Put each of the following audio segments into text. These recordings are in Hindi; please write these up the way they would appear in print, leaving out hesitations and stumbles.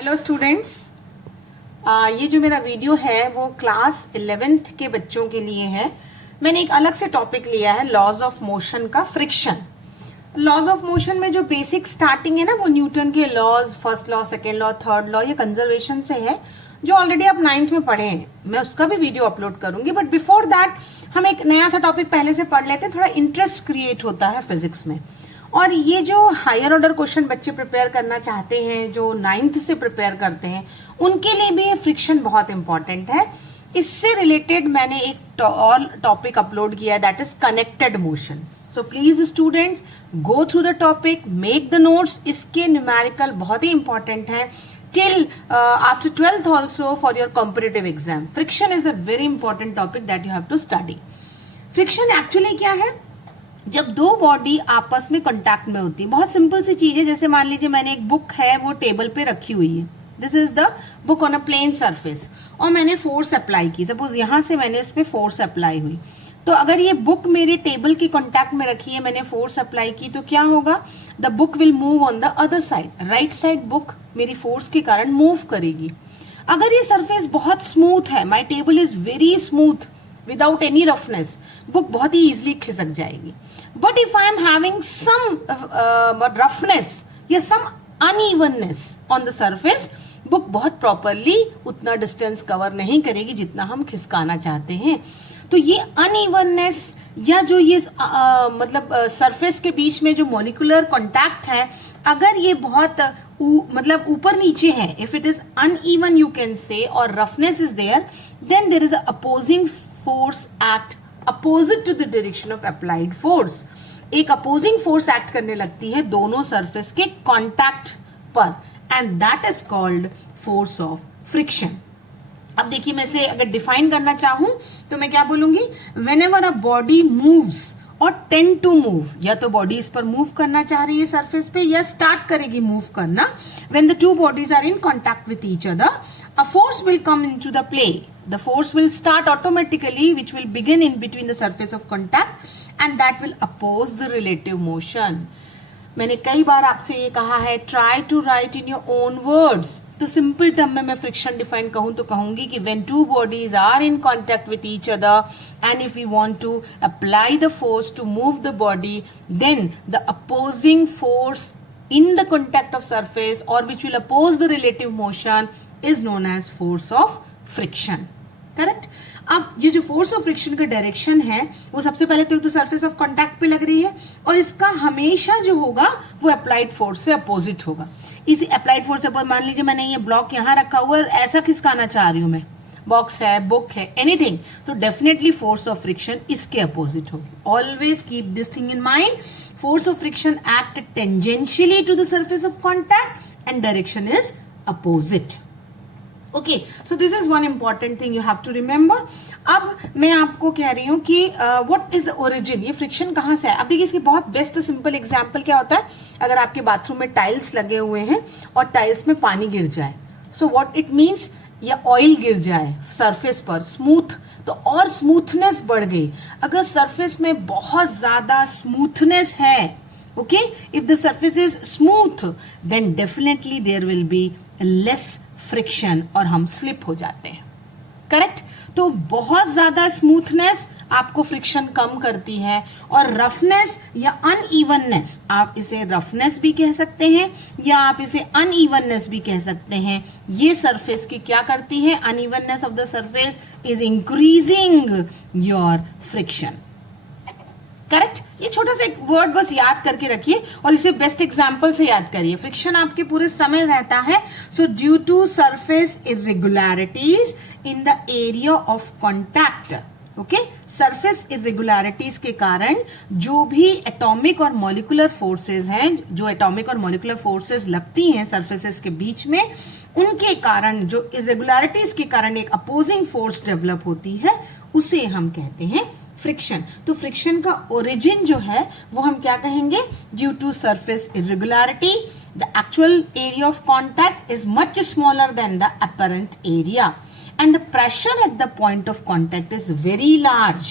हेलो स्टूडेंट्स, ये जो मेरा वीडियो है वो क्लास 11th के बच्चों के लिए है। मैंने एक अलग से टॉपिक लिया है लॉज ऑफ मोशन का, फ्रिक्शन। लॉज ऑफ मोशन में जो बेसिक स्टार्टिंग है ना, वो न्यूटन के laws, first law, second law, third law, ये कंजर्वेशन से है, जो ऑलरेडी आप 9th में पढ़े हैं। मैं उसका भी वीडियो अपलोड करूंगी, बट बिफोर दैट हम एक नया सा टॉपिक पहले से पढ़ लेते हैं। थोड़ा इंटरेस्ट क्रिएट होता है फिजिक्स में। और ये जो हायर ऑर्डर क्वेश्चन बच्चे प्रिपेयर करना चाहते हैं, जो 9th से प्रिपेयर करते हैं, उनके लिए भी ये फ्रिक्शन बहुत इंपॉर्टेंट है। इससे रिलेटेड मैंने एक और टॉपिक अपलोड किया है, that is connected motion. So please students, go through the topic, make the notes. इसके न्यूमेरिकल बहुत ही इंपॉर्टेंट है till after 12th also for your competitive exam. Friction is a very important topic that you have to study. Friction actually क्या है? जब दो बॉडी आपस में कांटेक्ट में होती है। बहुत सिंपल सी चीज है, जैसे मान लीजिए मैंने एक बुक है, वो टेबल पे रखी हुई है, this is the book on a plane surface, और मैंने फोर्स अप्लाई की। सपोज यहां से मैंने उसमें फोर्स अप्लाई हुई, तो अगर ये बुक मेरे टेबल के कांटेक्ट में रखी है, मैंने फोर्स अप्लाई की, तो क्या होगा? The book will move on the other side. Right side book मेरी फोर्स के कारण मूव करेगी। अगर ये सरफेस बहुत स्मूथ है, my table is very smooth without any roughness, book बहुत ही इजिली खिसक जाएगी। But if I am having some roughness या some unevenness on the surface, book बहुत प्रॉपरली उतना डिस्टेंस कवर नहीं करेगी जितना हम खिसकाना चाहते हैं। तो ये अनइवननेस या जो ये मतलब सरफेस के बीच में जो मॉलिक्यूलर कांटेक्ट है, अगर ये बहुत मतलब ऊपर नीचे है, if it is uneven you can say, और roughness is there, then there is a opposing force act opposite to the direction of applied force. एक अपोजिंग फोर्स एक्ट करने लगती है दोनों सरफेस के कांटेक्ट पर, and that is called force of friction. अब देखिए, मैं इसे अगर डिफाइन करना चाहूं तो मैं क्या बोलूंगी? When ever a body moves और टेंड टू मूव, या तो बॉडी इस पर मूव करना चाह रही है सरफेस पे, या स्टार्ट करेगी मूव करना, when the two bodies are in contact with each other, a force will come into the play. The force will start automatically, which will begin in between the surface of contact, and that will oppose the relative motion. मैंने कई बार आपसे ये कहा है, try to write in your own words. तो सिंपल टर्म में मैं फ्रिक्शन डिफाइन कहूं तो कहूंगी कि when two bodies are in contact with each other, and if we want to apply the force to move the body, then the opposing force in the contact of surface, or which will oppose the relative motion, is known as force of friction. Correct? अब ये जो फोर्स ऑफ फ्रिक्शन का डायरेक्शन है, वो सबसे पहले तो सरफेस ऑफ कांटेक्ट पे लग रही है, और इसका हमेशा जो होगा वो अप्लाइड फोर्स से अपोजिट होगा। इसी अप्लाइड फोर्स से मान लीजिए मैंने ये ब्लॉक यहाँ रखा हुआ है और ऐसा खिसकाना चाह रही हूं मैं, बॉक्स है, बुक है, एनीथिंग, तो डेफिनेटली फोर्स ऑफ फ्रिक्शन इसके अपोजिट होगी। Always keep this thing in mind, force of friction act tangentially to the surface of contact and direction is opposite. Okay, so this is one important thing you have to remember. अब मैं आपको कह रही हूं कि what is the origin, ये फ्रिक्शन कहां से है। अब देखिए, इसकी बहुत बेस्ट सिंपल एग्जांपल क्या होता है? अगर आपके बाथरूम में टाइल्स लगे हुए हैं और टाइल्स में पानी गिर जाए, सो व्हाट इट मीन्स, या ऑयल गिर जाए सरफेस पर स्मूथ, तो और स्मूथनेस बढ़ गई। अगर सरफेस में बहुत ज्यादा स्मूथनेस है, okay, if the surface is smooth, then definitely there will be less friction और हम स्लिप हो जाते हैं। करेक्ट? तो बहुत ज्यादा स्मूथनेस आपको फ्रिक्शन कम करती है, और रफनेस या अनइवननेस, आप इसे रफनेस भी कह सकते हैं या आप इसे अनइवननेस भी कह सकते हैं, ये सरफेस की क्या करती है? Unevenness of the surface is increasing your friction. Correct? ये छोटा सा एक वर्ड बस याद करके रखिए और इसे बेस्ट एग्जांपल से याद करिए। फ्रिक्शन आपके पूरे समय रहता है। So due to surface irregularities in the area of contact, okay, surface irregularities के कारण जो भी एटॉमिक और मॉलिक्यूलर फोर्सेस हैं, जो एटॉमिक और मॉलिक्यूलर फोर्सेस लगती हैं सरफेसेस के बीच में, उनके कारण, जो इरेगुलरिटीज के कारण एक अपोजिंग फोर्स डेवलप होती है, उसे हम कहते हैं फ्रिक्शन। तो फ्रिक्शन का ओरिजिन जो है वो हम क्या कहेंगे? Due to surface irregularity, the actual area of contact is much smaller than the apparent area, and the pressure at the point of contact is very large.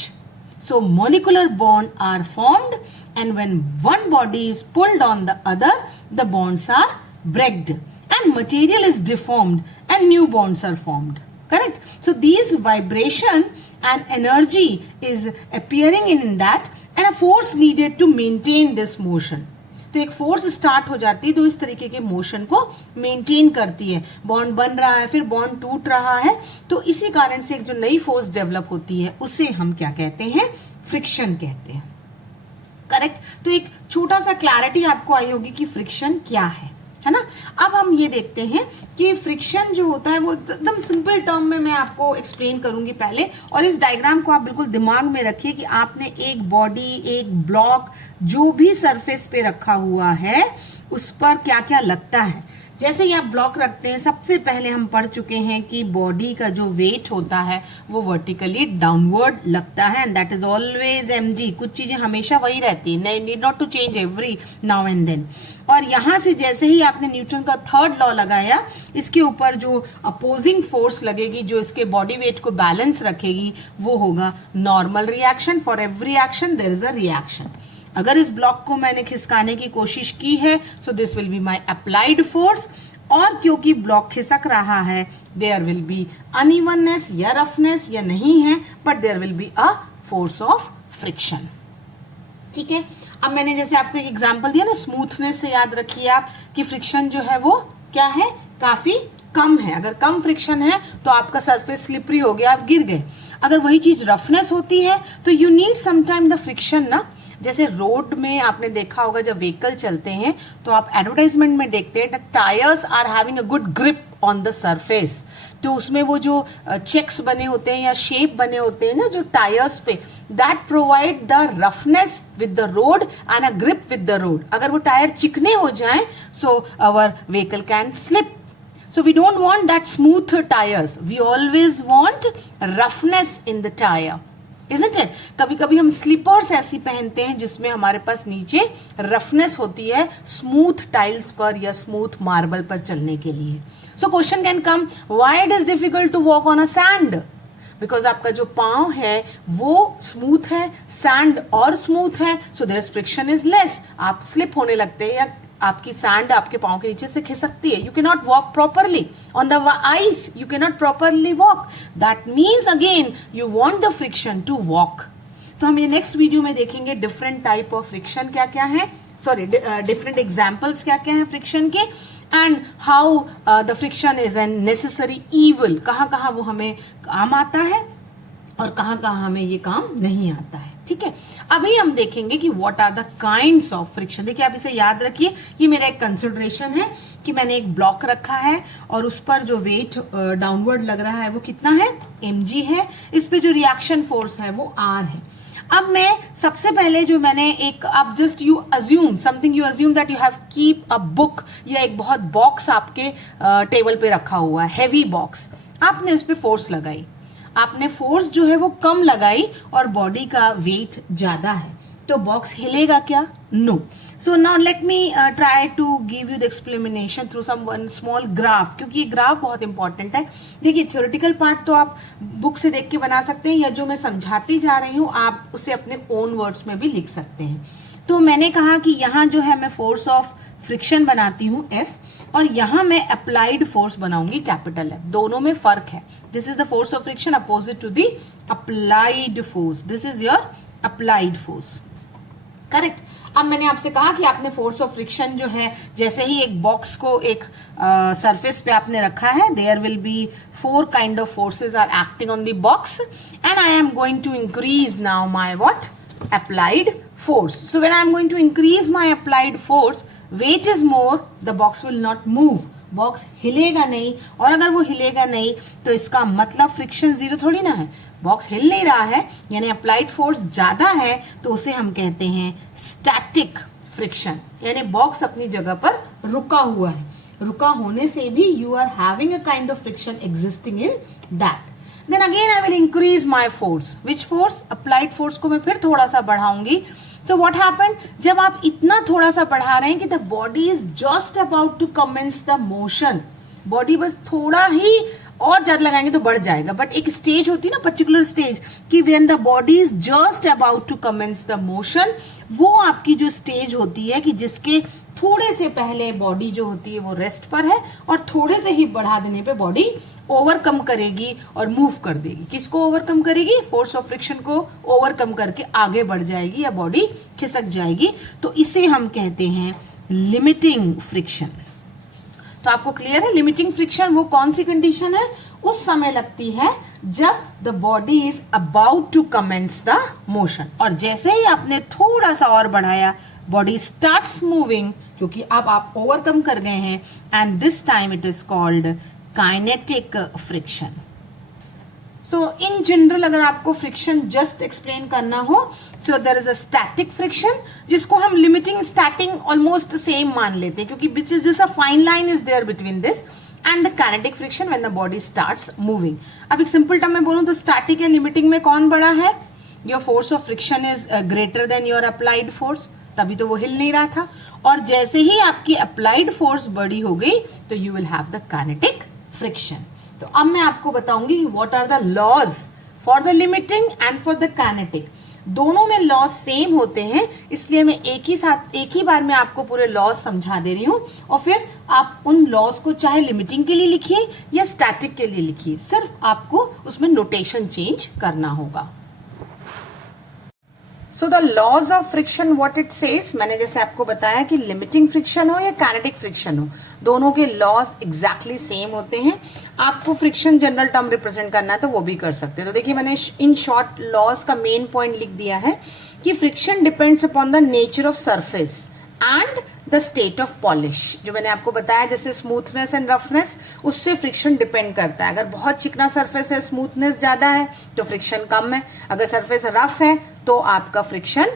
So molecular bonds are formed, and when one body is pulled on the other, the bonds are breaked, and material is deformed and new bonds are formed. Correct? So these vibration and energy is appearing in that and a force needed to maintain this motion. तो एक फोर्स स्टार्ट हो जाती है तो इस तरीके के मोशन को मेंटेन करती है. बॉन्ड बन रहा है, फिर बॉन्ड टूट रहा है, तो इसी कारण से एक जो नई फोर्स डेवलप होती है उसे हम क्या कहते हैं? फ्रिक्शन कहते हैं. करेक्ट? तो एक छोटा सा क्लैरिटी आपको आई होगी कि फ्रिक्शन क्या है ना. अब हम ये देखते हैं कि फ्रिक्शन जो होता है वो एकदम सिंपल टर्म में मैं आपको एक्सप्लेन करूंगी पहले, और इस डायग्राम को आप बिल्कुल दिमाग में रखिए कि आपने एक बॉडी, एक ब्लॉक जो भी सरफेस पे रखा हुआ है उस पर क्या क्या लगता है. जैसे ही आप ब्लॉक रखते हैं, सबसे पहले हम पढ़ चुके हैं कि बॉडी का जो वेट होता है वो वर्टिकली डाउनवर्ड लगता है, and that is always mg. कुछ चीजें हमेशा वही रहती है, need not to change every now and then. और यहां से जैसे ही आपने न्यूटन का थर्ड लॉ लगाया, इसके ऊपर जो अपोजिंग फोर्स लगेगी, जो इसके बॉडी वेट को बैलेंस रखेगी, वो होगा normal reaction. For every action there is a reaction. अगर इस ब्लॉक को मैंने खिसकाने की कोशिश की है, so this will be my applied force. और क्योंकि ब्लॉक खिसक रहा है, देयर विल बी अनइवननेस या रफनेस या नहीं है, but there will be a force of friction. ठीक है. अब मैंने जैसे आपको एक एग्जांपल दिया ना, स्मूथनेस से याद रखिए आप कि फ्रिक्शन जो है वो क्या है? काफी कम है. अगर कम फ्रिक्शन है तो आपका सरफेस स्लिपरी हो गया, आप गिर गए. अगर वही चीज रफनेस होती है तो you need sometime the friction ना. जैसे रोड में आपने देखा होगा जब व्हीकल चलते हैं तो आप एडवर्टाइजमेंट में देखते हैं tyres are having a good grip on the surface. तो उसमें वो जो चेक्स बने होते हैं या शेप बने होते हैं ना जो टायर्स पे, that provide the roughness with the road and a grip with the road. अगर वो टायर चिकने हो जाएं, so our vehicle can slip. So we don't want that smooth tires. We always want roughness in the tire, isn't it? कभी कभी हम स्लीपर्स ऐसी पहनते हैं जिसमें हमारे पास नीचे रफनेस होती है स्मूथ टाइल्स पर या स्मूथ मार्बल पर चलने के लिए. So question can come, why it is difficult to walk on a sand? Because आपका जो पाँव है वो स्मूथ है, सैंड और स्मूथ है, so there is friction is less. आप स्लिप होने लगते हैं या आपकी सैंड आपके पाँव के नीचे से खिसकती है. You can not walk properly on the ice, you can not properly walk. That means again you want the friction to walk. तो हम ये नेक्स्ट वीडियो में देखेंगे डिफरेंट टाइप ऑफ फ्रिक्शन क्या क्या है, सॉरी डिफरेंट एग्जाम्पल्स क्या क्या है फ्रिक्शन के, and how the friction is an necessary evil. कहाँ कहाँ वो हमें काम आता है और कहाँ कहाँ हमें ये काम नहीं आता है. ठीक है. अभी हम देखेंगे कि what are the kinds of friction. देखिए आप इसे याद रखिए, ये मेरा एक कंसिडरेशन है कि मैंने एक ब्लॉक रखा है और उस पर जो वेट डाउनवर्ड लग रहा है वो कितना है? mg है. इस पे जो रिएक्शन फोर्स है वो r है. अब मैं सबसे पहले जो मैंने एक, अब just you assume something, you assume that you have keep a book या एक बहुत बॉक्स आपके टेबल पे रखा हुआ है, हैवी बॉक्स. आपने उस पर फोर्स लगाई, आपने फोर्स जो है वो कम लगाई और बॉडी का वेट ज्यादा है, तो बॉक्स हिलेगा क्या? No. So now let me try to give you the explanation through some one small graph, क्योंकि ये ग्राफ बहुत इंपॉर्टेंट है. देखिए थ्योरेटिकल पार्ट तो आप बुक से देख के बना सकते हैं, या जो मैं समझाती जा रही हूँ आप उसे अपने ओन वर्ड्स में भी लिख सकते हैं. तो मैंने कहा कि यहाँ जो है मैं फोर्स ऑफ फ्रिक्शन बनाती हूँ F, और यहाँ मैं अप्लाइड फोर्स बनाऊंगी कैपिटल F. दोनों में फर्क है. This is the force of friction opposite to the applied force. This is your applied force. Correct. अब मैंने आपसे कहा कि आपने फोर्स ऑफ फ्रिक्शन जो है, जैसे ही एक बॉक्स को एक सरफेस पे आपने रखा है, there will be 4 kind of forces are acting on the box, and I am going to increase now my what? applied force. So when I am going to increase my applied force, weight is more, the box will not move. Box हिलेगा नहीं, और अगर वो हिलेगा नहीं तो इसका मतलब फ्रिक्शन जीरो थोड़ी ना है. बॉक्स हिल नहीं रहा है यानी अप्लाइड फोर्स ज्यादा है, तो उसे हम कहते हैं स्टैटिक फ्रिक्शन, यानी बॉक्स अपनी जगह पर रुका हुआ है. रुका होने से भी you are having a kind of friction existing in that. Then again I will increase my force. Which force? Applied force को मैं फिर थोड़ा सा बढ़ाऊंगी. So what happened? जब आप इतना थोड़ा सा बढ़ा रहे हैं कि the body is just about to commence the motion. Body बस थोड़ा ही और ज्यादा लगाएंगे तो बढ़ जाएगा, बट एक स्टेज होती है ना, पर्टिकुलर स्टेज, कि when the body is just about to commence the motion, वो आपकी जो स्टेज होती है कि जिसके थोड़े से पहले बॉडी जो होती है वो रेस्ट पर है और थोड़े से ही बढ़ा देने पे बॉडी ओवरकम करेगी और मूव कर देगी। किसको ओवरकम करेगी? फोर्स ऑफ फ्रिक्शन को ओवरकम करके आगे बढ़ जाएगी या बॉडी खिसक जाएगी। तो इसे हम कहते हैं लिमिटिंग फ्रिक्शन। तो आपको क्लियर है, लिमिटिंग फ्रिक्शन वो कौन सी कंडीशन है? उस समय लगती है जब the body is about to commence the motion, और जैसे ही आपने थोड़ा सा और बढ़ाया बॉडी स्टार्ट्स मूविंग, क्योंकि अब आप ओवरकम कर गए हैं, and this time it is called kinetic friction. So in general अगर आपको फ्रिक्शन जस्ट एक्सप्लेन करना हो, so there is a static friction, जिसको हम लिमिटिंग स्टैटिक ऑलमोस्ट सेम मान लेते हैं, क्योंकि which is just a fine line is there between this and the kinetic friction when the body starts moving. अब एक सिंपल टर्म में बोलूं तो स्टैटिक एंड लिमिटिंग में कौन बड़ा है? Your force of friction is greater than your applied force, तभी तो वो हिल नहीं रहा था, और जैसे ही आपकी अप्लाइड फोर्स बड़ी हो गई तो you will have the kinetic friction. तो अब मैं आपको बताऊंगी what are the laws for the limiting and for the kinetic. दोनों में लॉज सेम होते हैं, इसलिए मैं एक ही बार में आपको पूरे लॉज समझा दे रही हूं, और फिर आप उन लॉज को चाहे लिमिटिंग के लिए लिखिए या स्टैटिक के लिए लिखिए, सिर्फ आपको उसमें नोटेशन चेंज करना होगा। So the laws of friction what it says, मैंने जैसे आपको बताया कि लिमिटिंग फ्रिक्शन हो या काइनेटिक फ्रिक्शन हो, दोनों के लॉज एग्जैक्टली सेम होते हैं। आपको फ्रिक्शन जनरल टर्म रिप्रेजेंट करना है तो वो भी कर सकते हैं। तो देखिए मैंने इन शॉर्ट लॉज का मेन पॉइंट लिख दिया है कि friction depends upon the nature of surface and the state of polish. जो मैंने आपको बताया जैसे स्मूथनेस एंड रफनेस, उससे फ्रिक्शन डिपेंड करता है। अगर बहुत चिकना सरफेस है, स्मूथनेस ज्यादा है तो फ्रिक्शन कम है, अगर सरफेस रफ है तो आपका फ्रिक्शन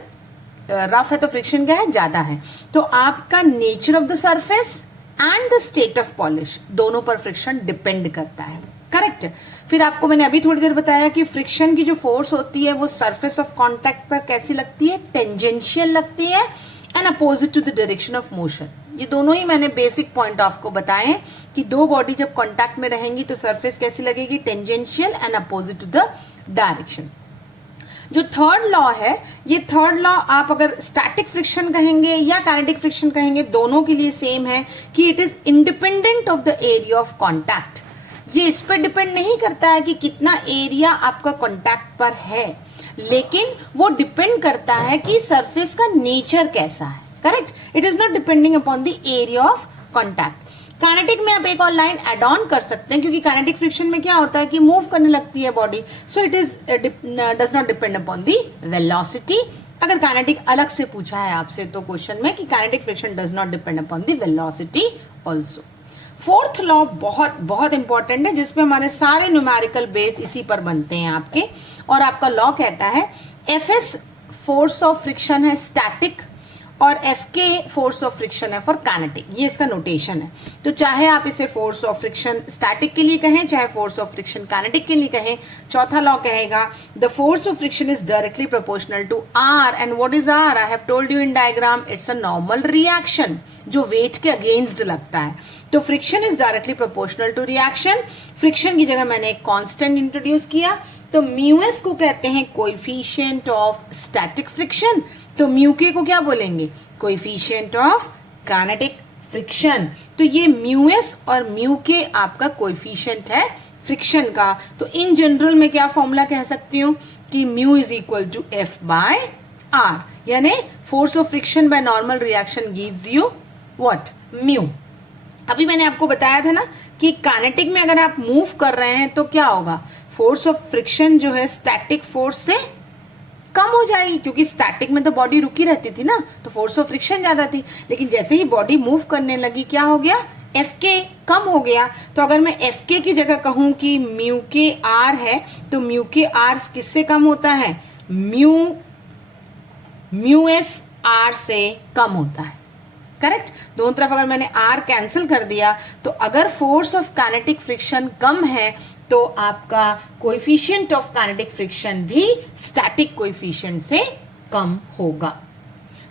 रफ है तो फ्रिक्शन क्या है? ज्यादा है। तो आपका nature of the surface and the state of polish दोनों पर फ्रिक्शन डिपेंड करता है। करेक्ट। फिर आपको मैंने अभी थोड़ी देर बताया कि फ्रिक्शन की जो फोर्स होती है वो सरफेस ऑफ कॉन्टैक्ट पर कैसी लगती है? टेंजेंशियल लगती है and opposite to the direction of motion. ये दोनों ही मैंने बेसिक पॉइंट आपको बताए हैं कि दो बॉडी जब कांटेक्ट में रहेंगी तो सरफेस कैसी लगेगी? Tangential and opposite to the direction. जो थर्ड लॉ है, ये थर्ड लॉ आप अगर स्टैटिक फ्रिक्शन कहेंगे या काइनेटिक फ्रिक्शन कहेंगे, दोनों के लिए सेम है कि it is independent of the area of contact. ये इस पर डिपेंड नहीं करता है कि कितना एरिया आपका कॉन्टैक्ट पर है, लेकिन वो डिपेंड करता है कि सरफेस का नेचर कैसा है। Correct. It is not depending upon the area of contact. Kinetic में आप एक और लाइन एड ऑन कर सकते हैं, क्योंकि काइनेटिक फ्रिक्शन में क्या होता है कि मूव करने लगती है body, so it is does not depend upon the velocity. अगर काइनेटिक अलग से पूछा है आपसे तो क्वेश्चन में कि kinetic friction does not depend upon the velocity also. Fourth law बहुत बहुत इंपॉर्टेंट है, जिसमें हमारे सारे न्यूमेरिकल बेस इसी पर बनते हैं आपके, और आपका लॉ कहता है एफएस फोर्स ऑफ फ्रिक्शन है स्टैटिक और एफ के फोर्स ऑफ फ्रिक्शन है फॉर काइनेटिक। ये इसका नोटेशन है। तो चाहे आप इसे फोर्स ऑफ फ्रिक्शन स्टैटिक के लिए कहें, चाहे फोर्स ऑफ फ्रिक्शन काइनेटिक के लिए कहें, चौथा लॉ कहेगा the force of friction is directly proportional to R. And what is R? I have told you in diagram, it's a normal reaction जो वेट के अगेंस्ट लगता है। तो friction is directly proportional to reaction. Friction की जगह मैंने एक कांस्टेंट इंट्रोड्यूस किया, तो म्यू एस को कहते हैं कोएफिशिएंट ऑफ स्टैटिक फ्रिक्शन, तो म्यू के को क्या बोलेंगे? Coefficient of kinetic friction. तो ये म्यू एस और म्यू के आपका कोएफिशिएंट है फ्रिक्शन का। तो इन जनरल में क्या फॉर्मूला कह सकती हूँ कि mu is equal to F by R, यानी force of friction by normal reaction gives you what? Mu. अभी मैंने आपको बताया था ना कि काइनेटिक में अगर आप मूव कर रहे हैं तो क्या होगा? फोर्स ऑफ फ्रिक्शन जो है स्टैटिक फोर्स से कम हो जाएगी, क्योंकि स्टैटिक में तो बॉडी रुकी रहती थी ना, तो फोर्स ऑफ फ्रिक्शन ज्यादा थी। लेकिन जैसे ही बॉडी मूव करने लगी क्या हो गया? एफ के कम हो गया। तो अगर मैं एफ के की जगह कहूं कि म्यू के आर है, तो म्यू के आर किससे कम होता है? म्यू एस आर से कम होता है। करेक्ट। दोनों तरफ अगर मैंने आर कैंसिल कर दिया, तो अगर फोर्स ऑफ काइनेटिक फ्रिक्शन कम है तो आपका कोएफिशिएंट ऑफ काइनेटिक फ्रिक्शन भी स्टैटिक कोएफिशिएंट से कम होगा।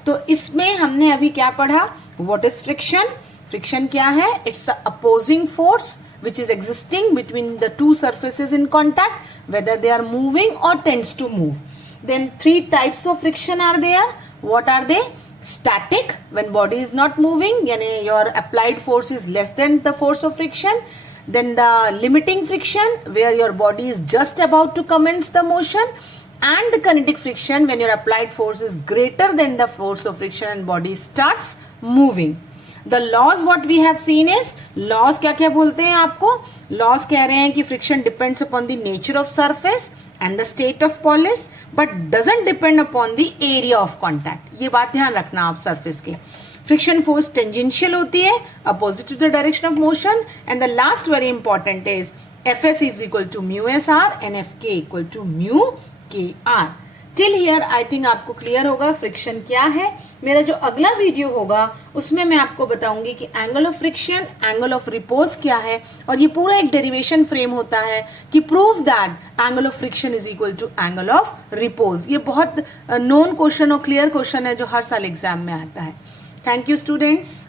तो इसमें हमने अभी क्या पढ़ा? What is friction? फ्रिक्शन क्या है? It's a opposing force which is existing between the two surfaces in contact, whether they are moving or tends to move. Then three types of friction are there. What are they? static when body is not moving, yani your applied force is less than the force of friction. Then the limiting friction where your body is just about to commence the motion, and the kinetic friction when your applied force is greater than the force of friction and body starts moving. The laws what we have seen is, laws क्या क्या बोलते हैं आपको, laws कह रहे हैं कि friction depends upon the nature of surface and the state of polish but doesn't depend upon the area of contact. ये बात ध्यान रखना आप surface के. Friction force tangential होती है, opposite to the direction of motion. And the last very important is Fs is equal to mu SR and Fk equal to mu KR. Till here I think आपको क्लियर होगा फ्रिक्शन क्या है. मेरा जो अगला वीडियो होगा उसमें मैं आपको बताऊंगी कि angle of friction, angle of repose क्या है, और ये पूरा एक डेरिवेशन फ्रेम होता है कि prove that angle of friction is equal to angle of repose. ये बहुत नोन क्वेश्चन और क्लियर क्वेश्चन है जो हर साल एग्जाम में आता है. Thank you students.